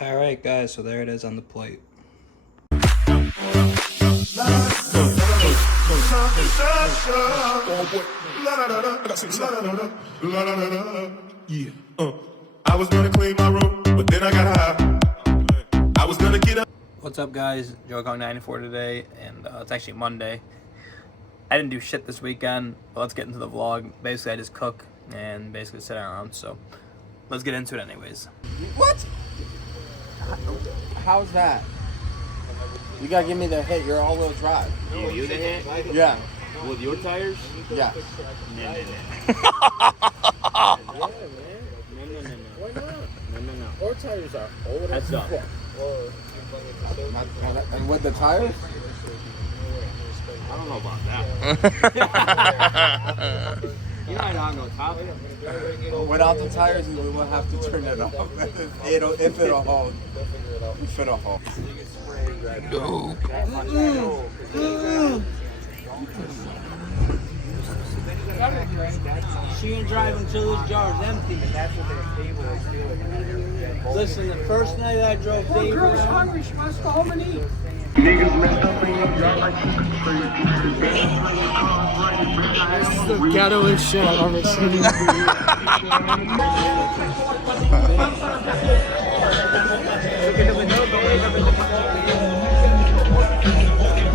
Alright guys, so there it is on the plate. Yeah. I was gonna clean my room, but then I got high. I was gonna get up. What's up guys, Joe Kong 94 today, and it's actually Monday. I didn't do shit this weekend, but let's get into the vlog. Basically I just cook and basically sit around, so let's get into it anyways. What? How's that? You gotta give me the hit. You're all-wheel drive. You the hit? Yeah. With your tires? Yeah. No. Our tires are older. That's dumb. And with the tires? I don't know about that. You know I don't know top. Without the tires, we will have to turn it off. If it'll hold. If it'll hold. She ain't driving until this jar's empty. Listen, the first night I drove Dave around. Hungry. She wants to go home and eat. This is the ghettoest shit I've ever seen.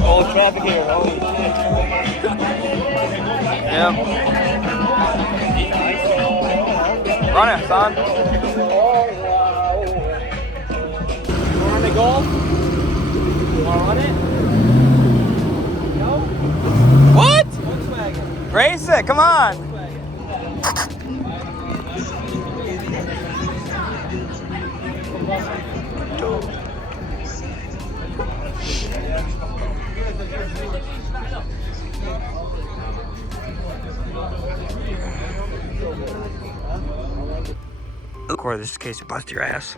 All traffic here. Holy shit. Yeah. Run it, son. You want to golf? You want to run it? No? What? Volkswagen. Race it, come on. Record this in case you bust your ass.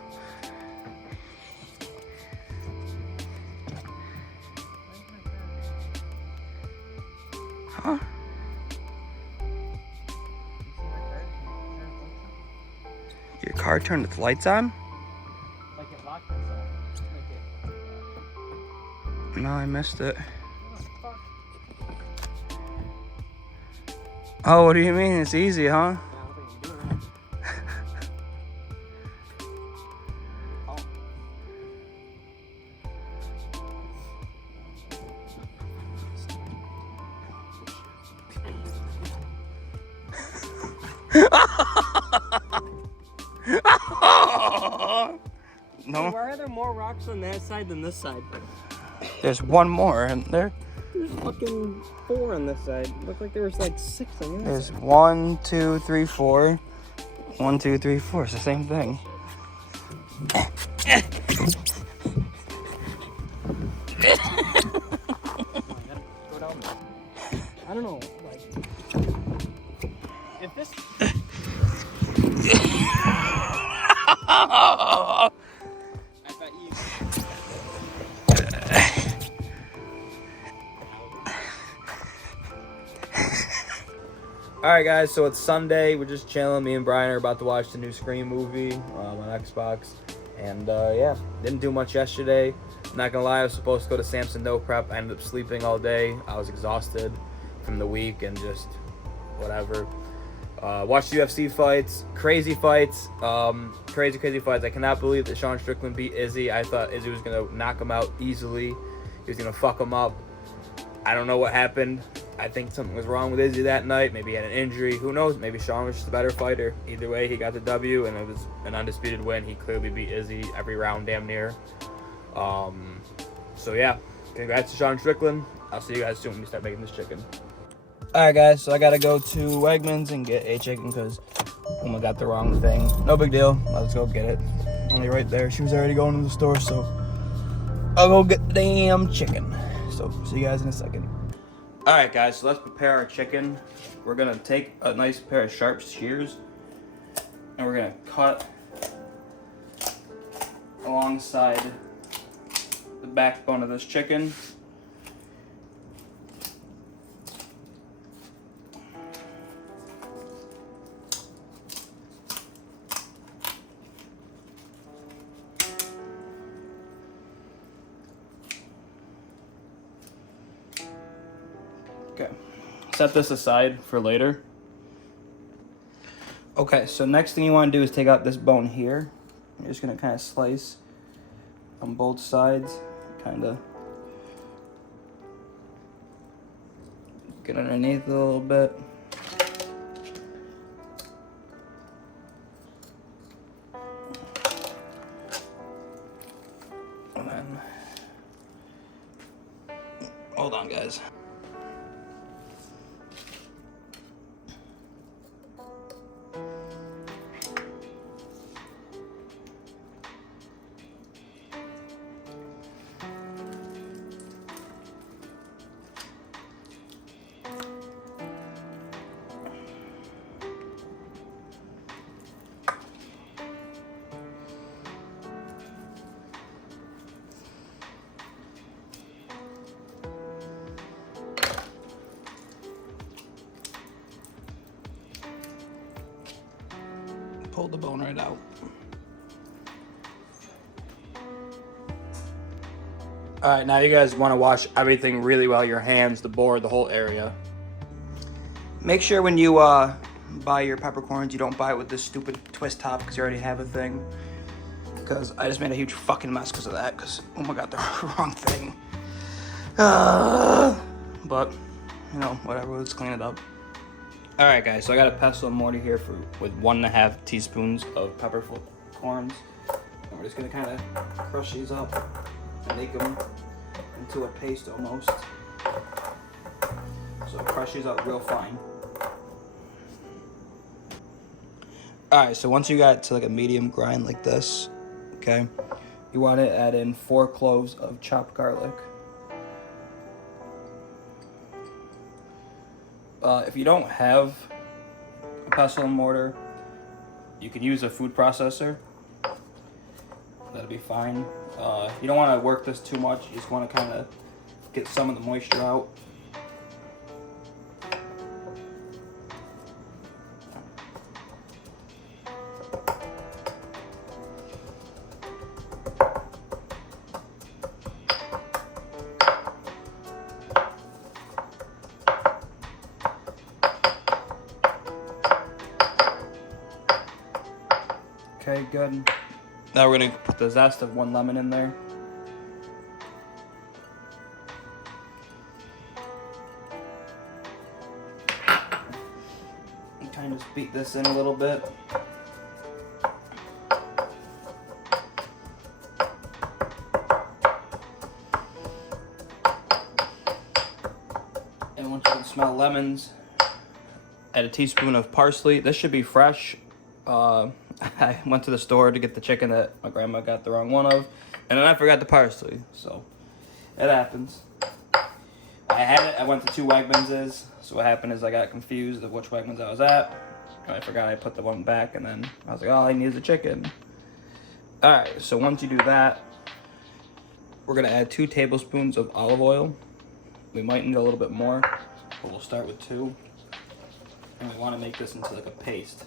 Huh? Your car turned its lights on? Like it locked itself. No, I missed it. Oh, what do you mean? It's easy, huh? No, Why are there more rocks on that side than this side? there's one more, isn't there? There's fucking 4 on this side. Looked like there was like 6 on the other There's 1, 2, 3, 4. 1, 2, 3, 4. It's the same thing. I don't know, like, if this... I bet you... Alright guys, so it's Sunday. We're just chilling. Me and Brian are about to watch the new Scream movie on Xbox. And yeah, didn't do much yesterday. Not gonna lie, I was supposed to go to Samson No Prep. I ended up sleeping all day. I was exhausted from the week and just whatever. Watched UFC fights, crazy fights, crazy fights. I cannot believe that Sean Strickland beat Izzy. I thought Izzy was gonna knock him out easily. He was gonna fuck him up. I don't know what happened. I think something was wrong with Izzy that night. Maybe he had an injury. Who knows? Maybe Sean was just a better fighter. Either way, he got the W, and it was an undisputed win. He clearly beat Izzy every round, damn near. So yeah, congrats to Sean Strickland. I'll see you guys soon when we start making this chicken. Alright guys, so I gotta go to Wegmans and get a chicken because Uma got the wrong thing. No big deal. Let's go get it. Only right there. She was already going to the store, so I'll go get the damn chicken. So see you guys in a second. Alright guys, so let's prepare our chicken. We're gonna take a nice pair of sharp shears and we're gonna cut alongside the backbone of this chicken. Okay, set this aside for later. Okay, so next thing you want to do is take out this bone here. You're just gonna kind of slice on both sides, kind of get underneath it a little bit. And then, hold on, guys. Pull the bone right out. All right, now you guys want to wash everything really well, your hands, the board, the whole area. Make sure when you buy your peppercorns, you don't buy it with this stupid twist top because you already have a thing. Because I just made a huge fucking mess because of that, because, oh my god, the wrong thing. But, you know, whatever, let's clean it up. Alright guys, so I got a pestle and mortar here with 1.5 teaspoons of peppercorns. And we're just gonna kind of crush these up and make them into a paste almost. So crush these up real fine. Alright, so once you got it to like a medium grind like this, okay, you want to add in 4 cloves of chopped garlic. If you don't have a pestle and mortar, you can use a food processor. That'll be fine. You don't want to work this too much. You just want to kind of get some of the moisture out. Okay, good. Now we're gonna put the zest of 1 lemon in there. And kind of just beat this in a little bit. And once you can smell lemons, add a teaspoon of parsley. This should be fresh. I went to the store to get the chicken that my grandma got the wrong one of, and then I forgot the parsley, so it happens. I had it, I went to 2 Wegmanses, so what happened is I got confused of which Wegmans I was at, and I forgot I put the one back, and then I was like, all I need is the chicken. Alright, so once you do that, we're going to add 2 tablespoons of olive oil. We might need a little bit more, but we'll start with 2, and we want to make this into like a paste.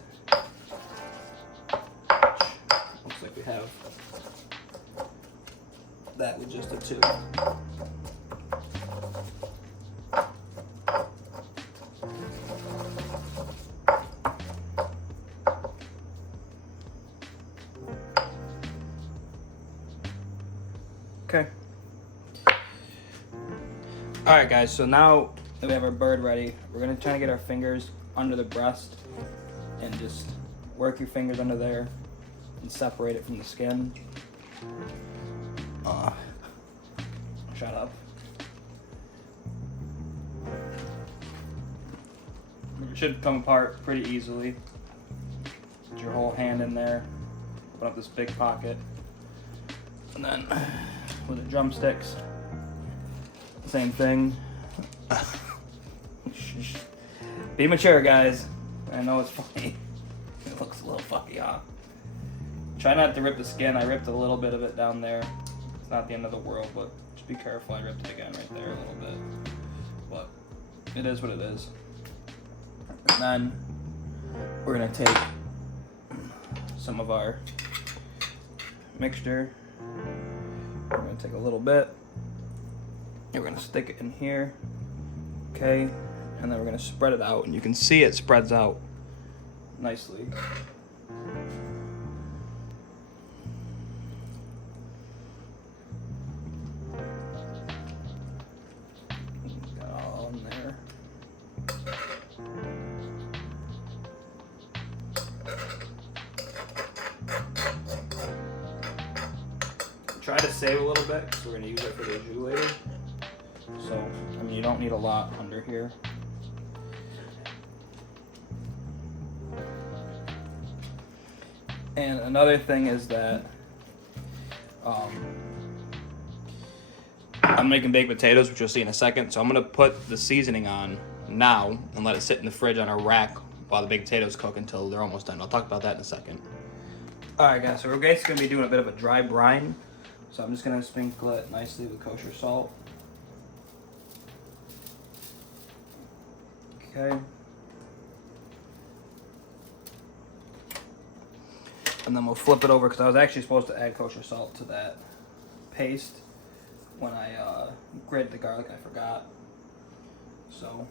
Looks like we have that with just the 2. Okay. Alright guys, so now that we have our bird ready, we're going to try to get our fingers under the breast and just work your fingers under there and separate it from the skin. Shut up. It should come apart pretty easily. Put your whole hand in there. Open up this big pocket. And then with the drumsticks, same thing. Be mature, guys. I know it's funny. It looks a little fucky, huh? Try not to rip the skin. I ripped a little bit of it down there. It's not the end of the world, but just be careful. I ripped it again right there a little bit. But it is what it is. And then we're going to take some of our mixture. We're going to take a little bit. And we're going to stick it in here. Okay, and then we're gonna spread it out, and you can see it spreads out nicely. Got all in there. Try to save a little bit because we're going to use it for the jus later. So, I mean, you don't need a lot under here. And another thing is that I'm making baked potatoes, which you'll see in a second. So I'm going to put the seasoning on now and let it sit in the fridge on a rack while the baked potatoes cook until they're almost done. I'll talk about that in a second. Alright guys, so we're basically going to be doing a bit of a dry brine. So I'm just going to sprinkle it nicely with kosher salt. Okay. And then we'll flip it over because I was actually supposed to add kosher salt to that paste when I grated the garlic. I forgot. So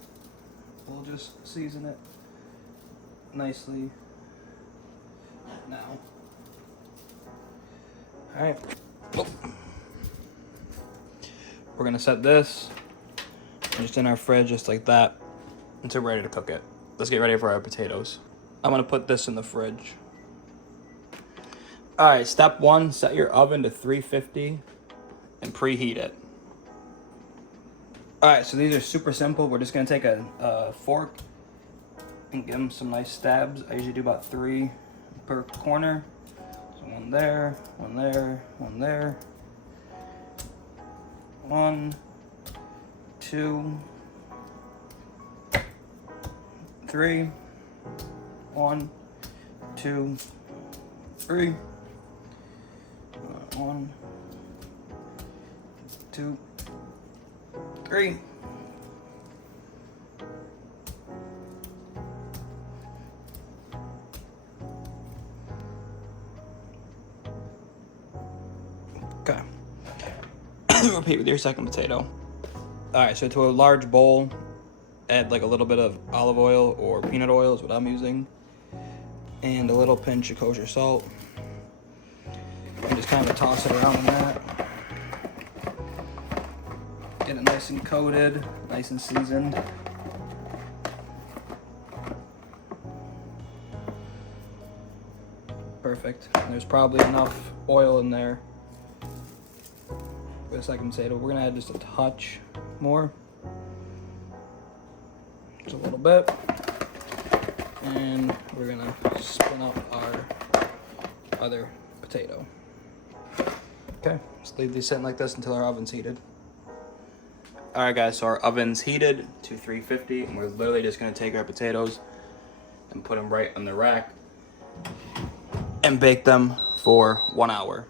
we'll just season it nicely now. Alright. We're gonna set this just in our fridge just like that until we're ready to cook it. Let's get ready for our potatoes. I'm gonna put this in the fridge. Alright, step 1, set your oven to 350 and preheat it. Alright, so these are super simple. We're just gonna take a fork and give them some nice stabs. I usually do about 3 per corner. So one there, one there, one there. 1, 2, 3. 1, 2, 3. 1, 2, 3. Okay. Repeat with your second potato. Alright, so to a large bowl, add like a little bit of olive oil or peanut oil is what I'm using. And a little pinch of kosher salt. And just kind of toss it around in that. Get it nice and coated, nice and seasoned. Perfect. And there's probably enough oil in there for the second potato. We're gonna add just a touch more. Just a little bit. And we're gonna spin up our other potato. Okay, just leave these sitting like this until our oven's heated. Alright guys, so our oven's heated to 350 and we're literally just gonna take our potatoes and put them right on the rack and bake them for 1 hour.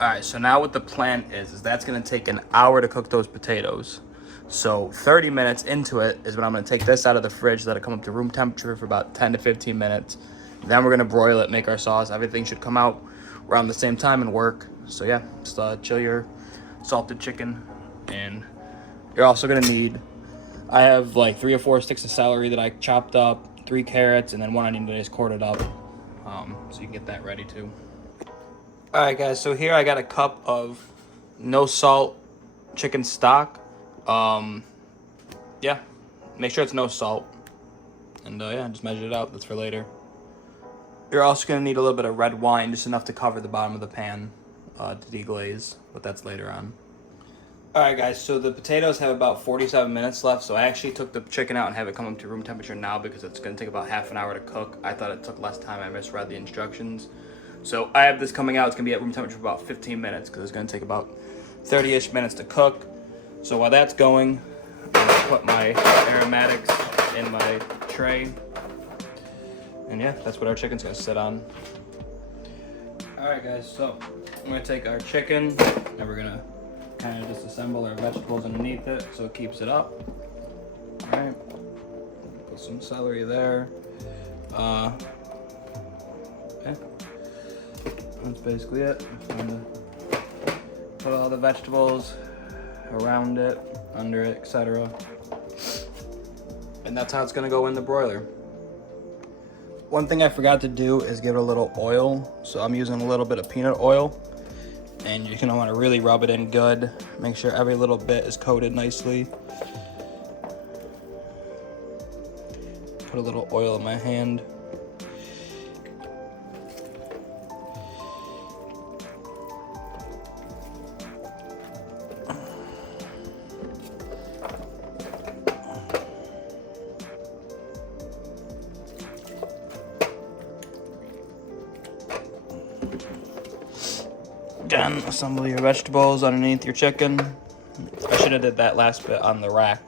Alright, so now what the plan is that's gonna take an hour to cook those potatoes. So 30 minutes into it is when I'm gonna take this out of the fridge, let it come up to room temperature for about 10 to 15 minutes. Then we're gonna broil it, make our sauce. Everything should come out around the same time and work. So yeah, just chill your salted chicken. And you're also gonna need, I have like 3 or 4 sticks of celery that I chopped up, 3 carrots, and then 1 onion that I just quartered up. So you can get that ready too. Alright guys, so here I got a cup of no salt chicken stock. Yeah, make sure it's no salt. And yeah, just measure it out, that's for later. You're also gonna need a little bit of red wine, just enough to cover the bottom of the pan to deglaze, but that's later on. Alright guys, so the potatoes have about 47 minutes left, so I actually took the chicken out and have it come up to room temperature now because it's gonna take about half an hour to cook. I thought it took less time, I misread the instructions. So I have this coming out, it's gonna be at room temperature for about 15 minutes because it's gonna take about 30-ish minutes to cook. So while that's going, I'm gonna put my aromatics in my tray. And yeah, that's what our chicken's gonna sit on. Alright guys, so I'm gonna take our chicken and we're gonna kind of disassemble our vegetables underneath it so it keeps it up. Alright, put some celery there. Yeah. That's basically it. I'm gonna put all the vegetables around it, under it, etc. And that's how it's gonna go in the broiler. One thing I forgot to do is give it a little oil. So I'm using a little bit of peanut oil. And you're gonna wanna really rub it in good. Make sure every little bit is coated nicely. Put a little oil in my hand. Again, assemble your vegetables underneath your chicken. I should have did that last bit on the rack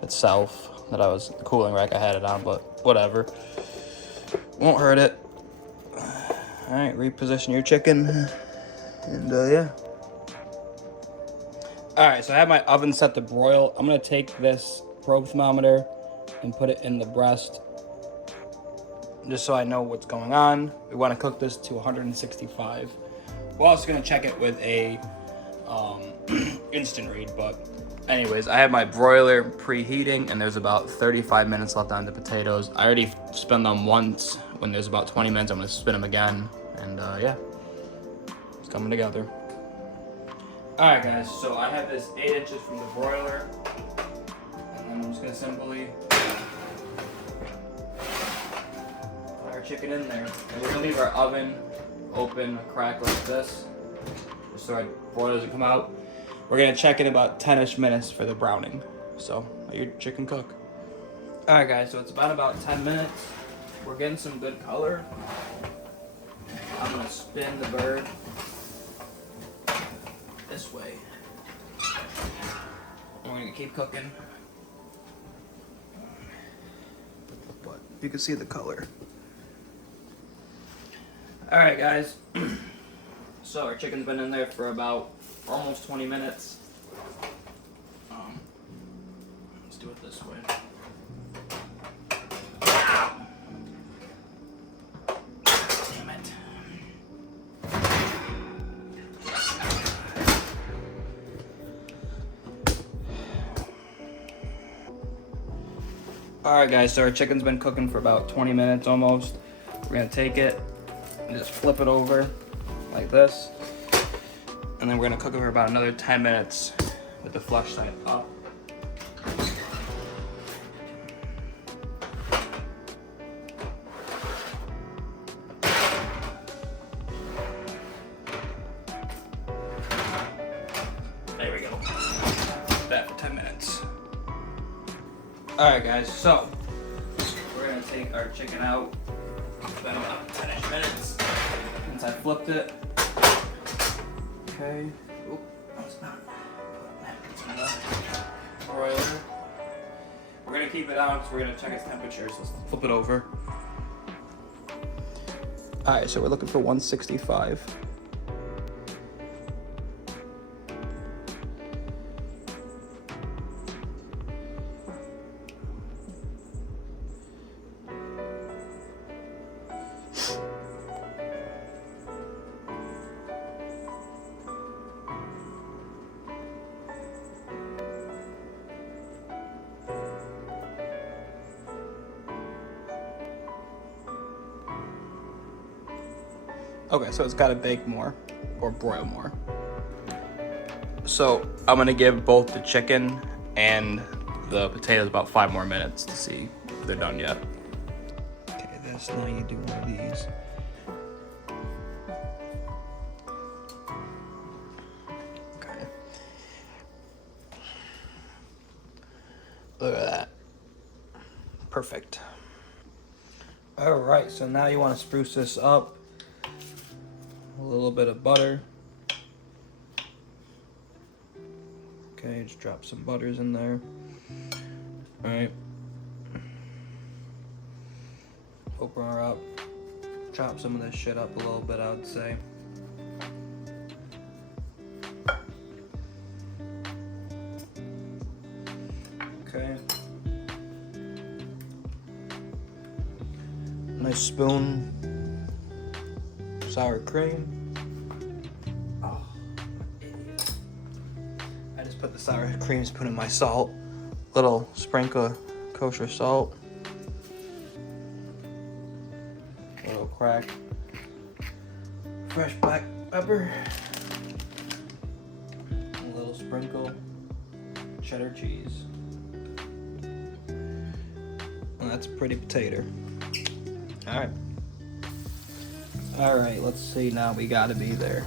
itself. The cooling rack I had it on, but whatever. Won't hurt it. Alright, reposition your chicken. And yeah. Alright, so I have my oven set to broil. I'm going to take this probe thermometer and put it in the breast, just so I know what's going on. We want to cook this to 165. We're also going to check it with a instant read, but anyways, I have my broiler preheating and there's about 35 minutes left on the potatoes. I already spun them once. When there's about 20 minutes, I'm going to spin them again. And yeah, it's coming together. Alright guys, so I have this 8 inches from the broiler. And then I'm just going to simply put our chicken in there. And we're going to leave our oven open a crack like this, just so our broiler doesn't come out. We're gonna check in about 10-ish minutes for the browning. So let your chicken cook. Alright guys, so it's about 10 minutes. We're getting some good color. I'm gonna spin the bird this way. And we're gonna keep cooking. But you can see the color. Alright guys, so our chicken's been in there for about almost 20 minutes. Let's do it this way. Damn it. Alright guys, so our chicken's been cooking for about 20 minutes almost. We're gonna take it and just flip it over like this, and then we're gonna cook it for about another 10 minutes with the flesh side up. There we go. That for 10 minutes. Alright guys, so we're gonna take our chicken out. It's been about 10-ish minutes since I flipped it. Okay. Oop, that's not. Put in the broiler. We're gonna keep it on because we're gonna check its temperature. So let's flip it over. Alright, so we're looking for 165. Okay, so it's gotta bake more, or broil more. So I'm gonna give both the chicken and the potatoes about 5 more minutes to see if they're done yet. Okay, this, now you do one of these. Okay. Look at that. Perfect. All right, so now you wanna spruce this up. A little bit of butter. Okay, just drop some butters in there. Alright. Open her up. Chop some of this shit up a little bit, I would say. Okay. Nice spoon. Sour cream. Oh, idiot. I just put the sour cream spoon in my salt. Little sprinkle of kosher salt. Little crack. Fresh black pepper. A little sprinkle cheddar cheese. And that's a pretty potato. Alright. Alright, let's see now. We gotta be there.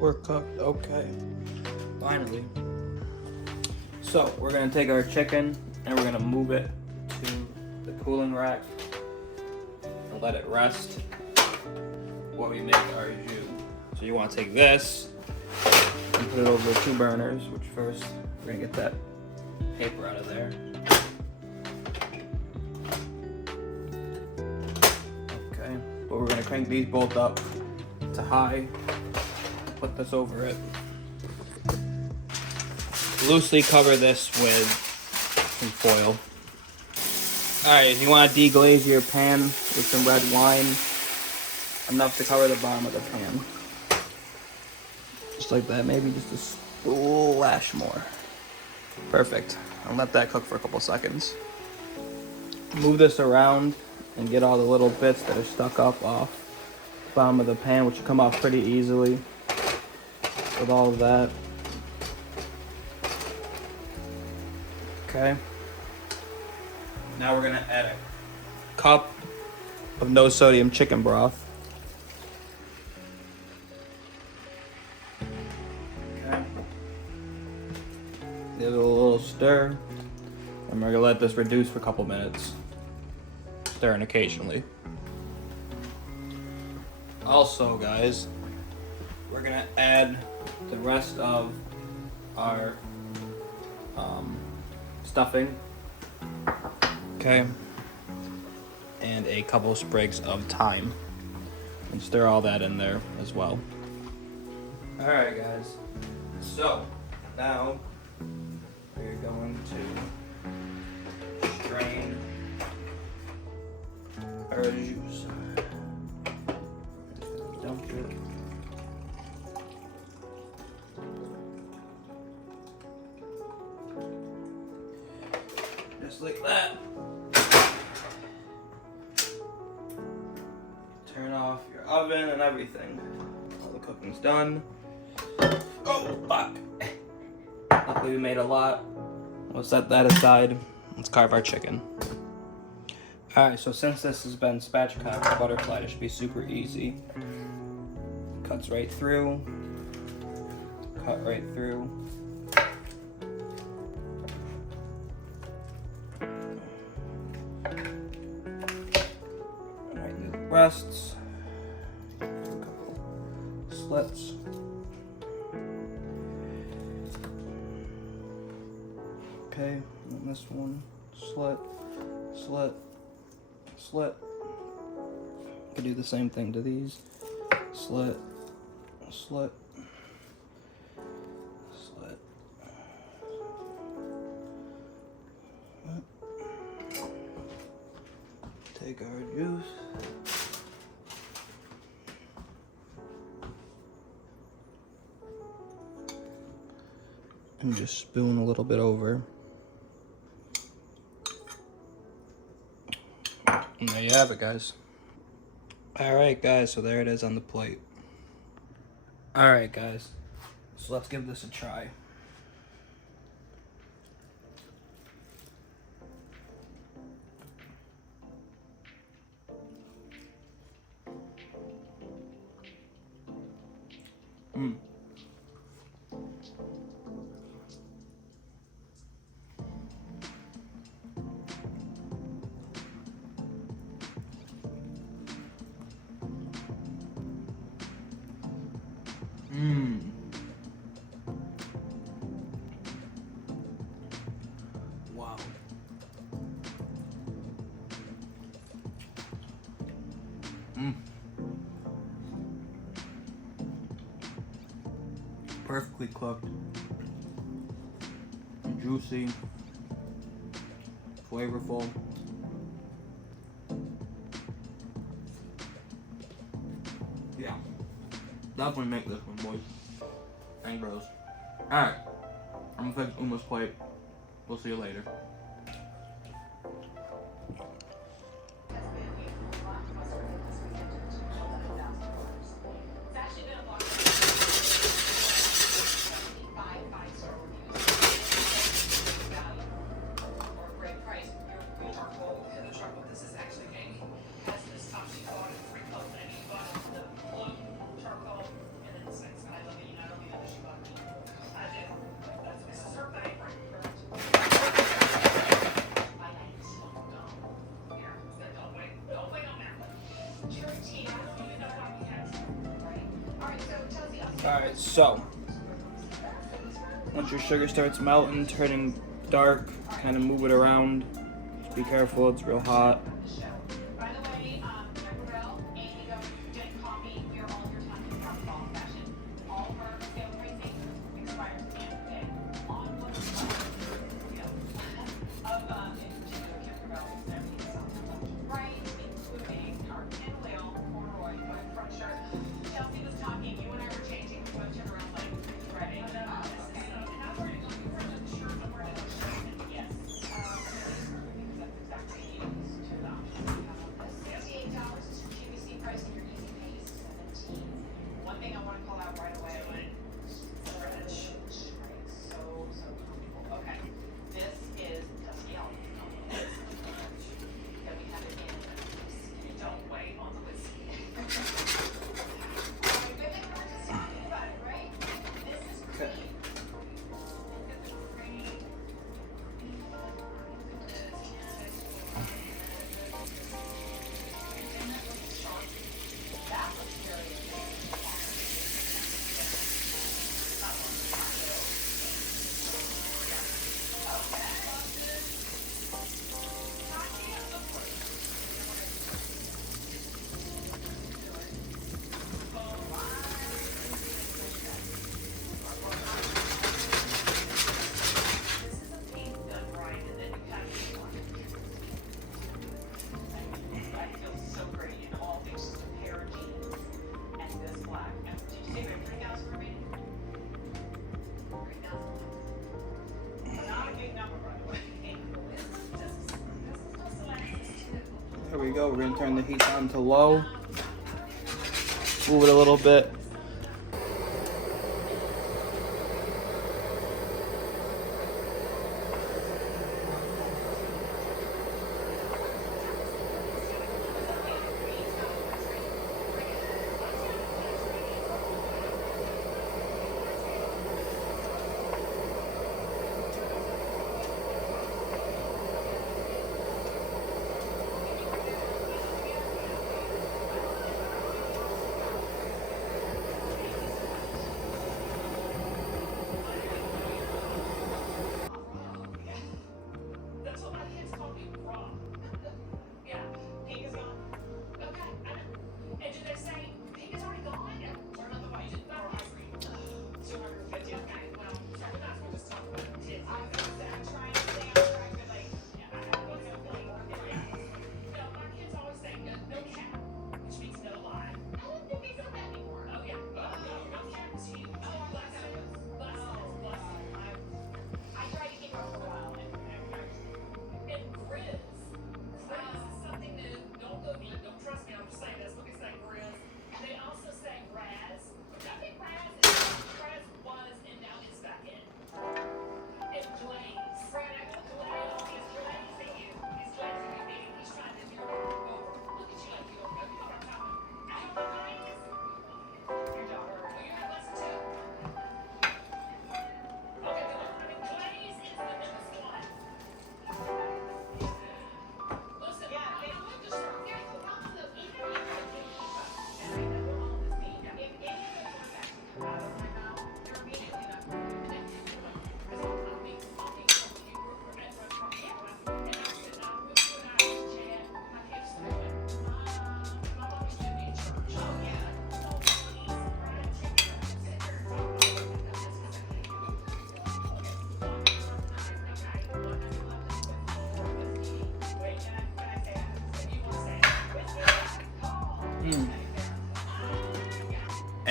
We're cooked, okay. Finally. So, we're gonna take our chicken and we're gonna move it to the cooling rack and let it rest while we make our jus. So you wanna take this and put it over 2 burners, which first, we're gonna get that paper out of there. Okay, but we're gonna crank these both up to high. Put this over it. Loosely cover this with some foil. Alright, you want to deglaze your pan with some red wine. Enough to cover the bottom of the pan. Just like that, maybe just a splash more. Perfect. I'll let that cook for a couple seconds. Move this around and get all the little bits that are stuck up off the bottom of the pan, which will come off pretty easily. With all of that. Okay. Now we're gonna add a cup of no sodium chicken broth. Okay. Give it a little stir. And we're gonna let this reduce for a couple minutes. Stirring occasionally. Also, guys, we're gonna add the rest of our stuffing. Okay. And a couple sprigs of thyme. And stir all that in there as well. Alright, guys. So, now we're going to strain our juice. Dump it. Just like that. Turn off your oven and everything. All the cooking's done. Oh, fuck. Luckily we made a lot. We'll set that aside. Let's carve our chicken. Alright, so since this has been spatchcocked, the butterfly, it should be super easy. Cuts right through. Cut right through. Breasts, a couple slits. Okay, and this one, slit, slit, slit. You can do the same thing to these. Slit, Slit. Take our juice. And just spoon a little bit over. And there you have it, guys. Alright, guys, so there it is on the plate. Alright, guys, so let's give this a try. Wow. Perfectly cooked. Juicy. Flavorful. Yeah. Definitely make this one, boys and bros. Alright. I'm gonna fix Uma's plate. We'll see you later. Alright, so once your sugar starts melting, turning dark, kind of move it around. Just be careful, it's real hot. There we go, we're gonna turn the heat down to low. Move it a little bit.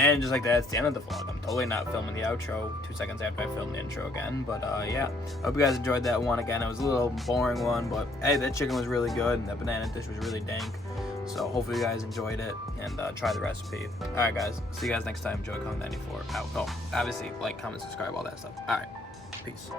And just like that's the end of the vlog. I'm totally not filming the outro 2 seconds after I film the intro again. But yeah, hope you guys enjoyed that one again. It was a little boring one, but hey, that chicken was really good and that banana dish was really dank. So hopefully you guys enjoyed it and try the recipe. All right, guys. See you guys next time. Enjoy Comment 94 out. Oh, obviously like, comment, subscribe, all that stuff. All right, peace.